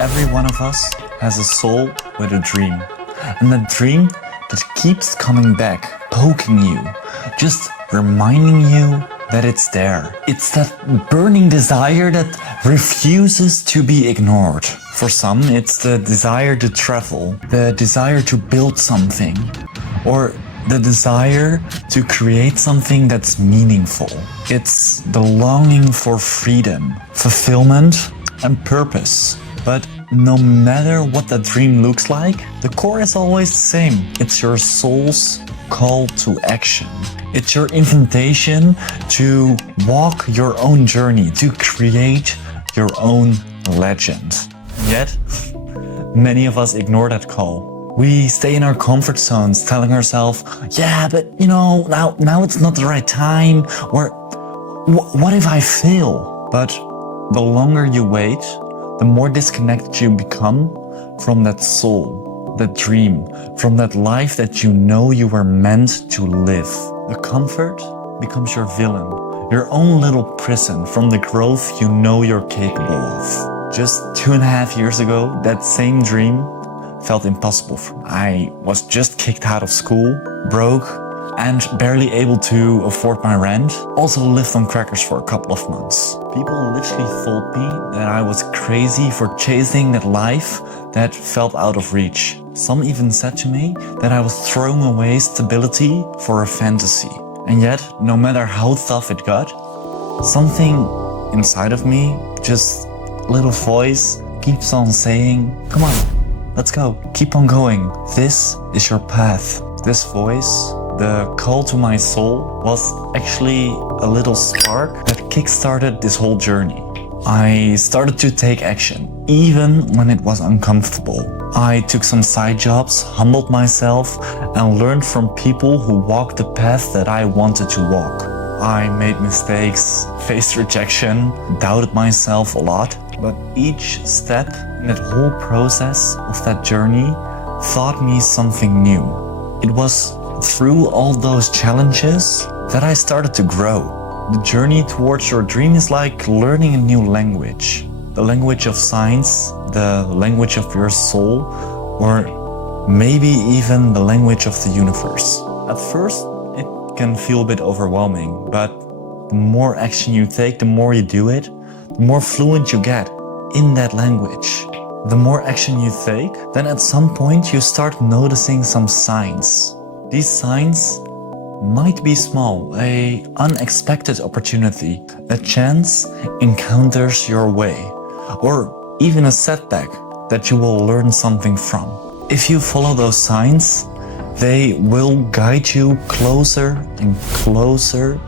Every one of us has a soul with a dream. And that dream that keeps coming back, poking you, just reminding you that it's there. It's that burning desire that refuses to be ignored. For some, it's the desire to travel, the desire to build something, or the desire to create something that's meaningful. It's the longing for freedom, fulfillment, and purpose. But no matter what that dream looks like, the core is always the same. It's your soul's call to action. It's your invitation to walk your own journey, to create your own legend. Yet, many of us ignore that call. We stay in our comfort zones, telling ourselves, yeah, but now it's not the right time, or what if I fail? But the longer you wait, the more disconnected you become from that soul, that dream, from that life that you know you were meant to live. The comfort becomes your villain, your own little prison from the growth you know you're capable of. Just 2.5 years ago, that same dream felt impossible for me. I was just kicked out of school, broke, and barely able to afford my rent. Also lived on crackers for a couple of months. People literally told me that I was crazy for chasing that life that felt out of reach. Some even said to me that I was throwing away stability for a fantasy. And yet, no matter how tough it got, something inside of me, just a little voice, keeps on saying, come on, let's go, keep on going. This is your path. This voice, the call to my soul, was actually a little spark that kickstarted this whole journey. I started to take action, even when it was uncomfortable. I took some side jobs, humbled myself, and learned from people who walked the path that I wanted to walk. I made mistakes, faced rejection, doubted myself a lot, but each step in that whole process of that journey taught me something new. It was through all those challenges that I started to grow. The journey towards your dream is like learning a new language. The language of science, the language of your soul, or maybe even the language of the universe. At first, it can feel a bit overwhelming, but the more action you take, the more you do it, the more fluent you get in that language. The more action you take, then at some point you start noticing some signs. These signs might be small, an unexpected opportunity, a chance encounters your way, or even a setback that you will learn something from. If you follow those signs, they will guide you closer and closer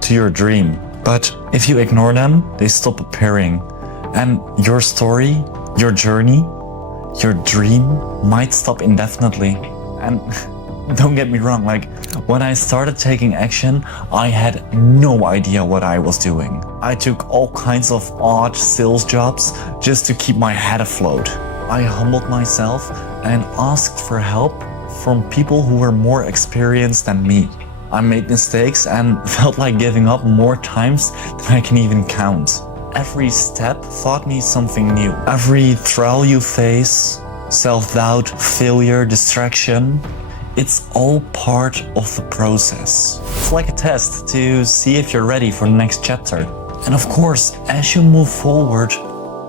to your dream. But if you ignore them, they stop appearing, and your story, your journey, your dream might stop indefinitely. And don't get me wrong, when I started taking action, I had no idea what I was doing. I took all kinds of odd sales jobs just to keep my head afloat. I humbled myself and asked for help from people who were more experienced than me. I made mistakes and felt like giving up more times than I can even count. Every step taught me something new. Every trial you face, self-doubt, failure, distraction, it's all part of the process. It's like a test to see if you're ready for the next chapter. And of course, as you move forward,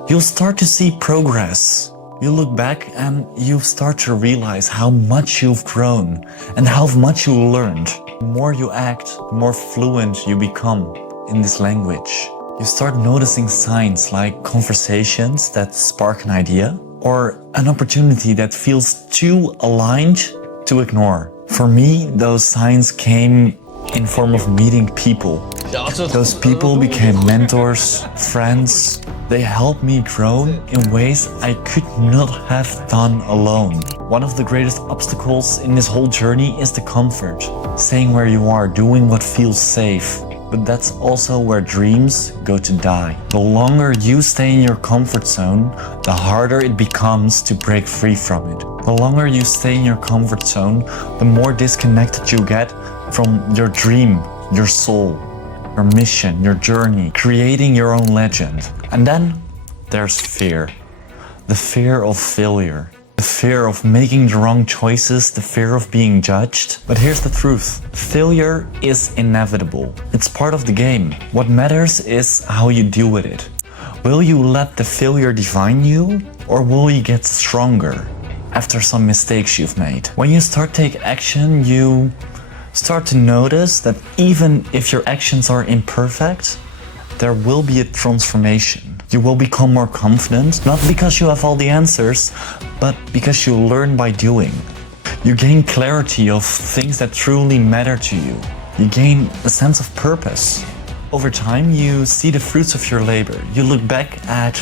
you'll start to see progress. You look back and you start to realize how much you've grown and how much you learned. The more you act, the more fluent you become in this language. You start noticing signs like conversations that spark an idea or an opportunity that feels too aligned to ignore. For me, those signs came in form of meeting people. Those people became mentors, friends. They helped me grow in ways I could not have done alone. One of the greatest obstacles in this whole journey is the comfort. Staying where you are, doing what feels safe. But that's also where dreams go to die. The longer you stay in your comfort zone, the harder it becomes to break free from it. The longer you stay in your comfort zone, the more disconnected you get from your dream, your soul, your mission, your journey, creating your own legend. And then there's fear. the fear of failure, the fear of making the wrong choices, the fear of being judged. But here's the truth. Failure is inevitable. It's part of the game. What matters is how you deal with it. Will you let the failure define you, or will you get stronger after some mistakes you've made? When you start to take action, you start to notice that even if your actions are imperfect, there will be a transformation. You will become more confident, not because you have all the answers, but because you learn by doing. You gain clarity of things that truly matter to you. You gain a sense of purpose. Over time, you see the fruits of your labor. You look back at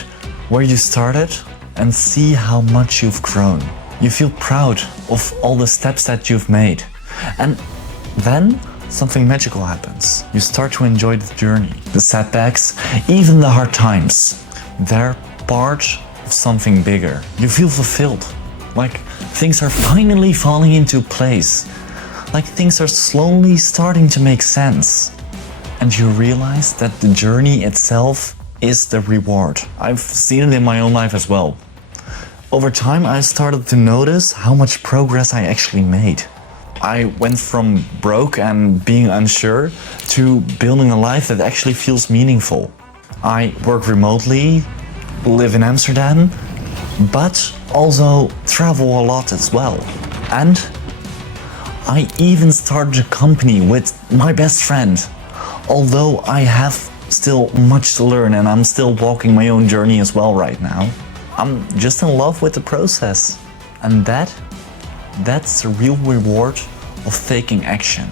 where you started and see how much you've grown. You feel proud of all the steps that you've made. And then something magical happens. You start to enjoy the journey, the setbacks, even the hard times. They're part of something bigger. You feel fulfilled, like things are finally falling into place, like things are slowly starting to make sense. And you realize that the journey itself is the reward. I've seen it in my own life as well. Over time, I started to notice how much progress I actually made. I went from broke and being unsure to building a life that actually feels meaningful. I work remotely, live in Amsterdam, but also travel a lot as well. And I even started a company with my best friend. Although I have still much to learn and I'm still walking my own journey as well right now, I'm just in love with the process. And that's the real reward of taking action.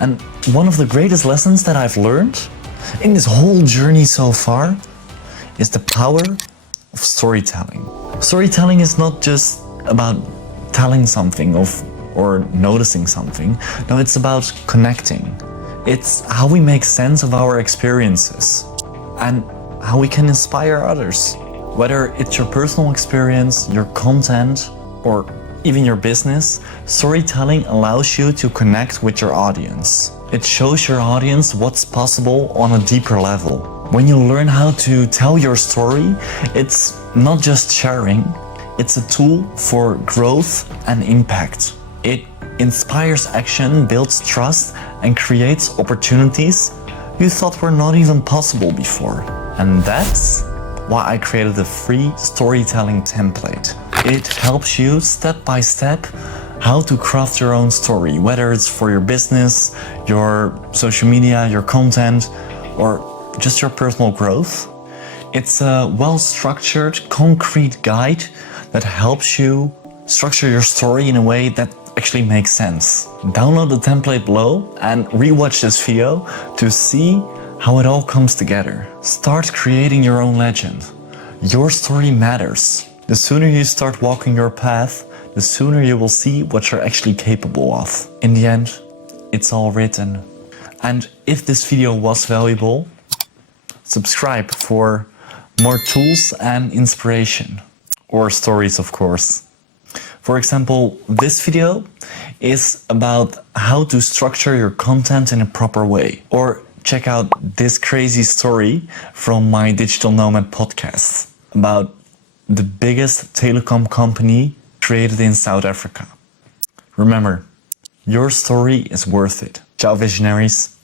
And one of the greatest lessons that I've learned in this whole journey so far is the power of storytelling. Storytelling is not just about telling something or noticing something. No, it's about connecting. It's how we make sense of our experiences and how we can inspire others. Whether it's your personal experience, your content, or even your business, storytelling allows you to connect with your audience. It shows your audience what's possible on a deeper level. When you learn how to tell your story, it's not just sharing, it's a tool for growth and impact. It inspires action, builds trust, and creates opportunities you thought were not even possible before. And that's why I created a free storytelling template. It helps you step by step how to craft your own story, whether it's for your business, your social media, your content, or just your personal growth. It's a well-structured, concrete guide that helps you structure your story in a way that actually makes sense. Download the template below and rewatch this video to see how it all comes together. Start creating your own legend. Your story matters. The sooner you start walking your path, the sooner you will see what you're actually capable of. In the end, it's all written. And if this video was valuable, subscribe for more tools and inspiration. Or stories, of course. For example, this video is about how to structure your content in a proper way. Or check out this crazy story from my Digital Nomad podcast about the biggest telecom company created in South Africa. Remember, your story is worth it. Ciao, visionaries.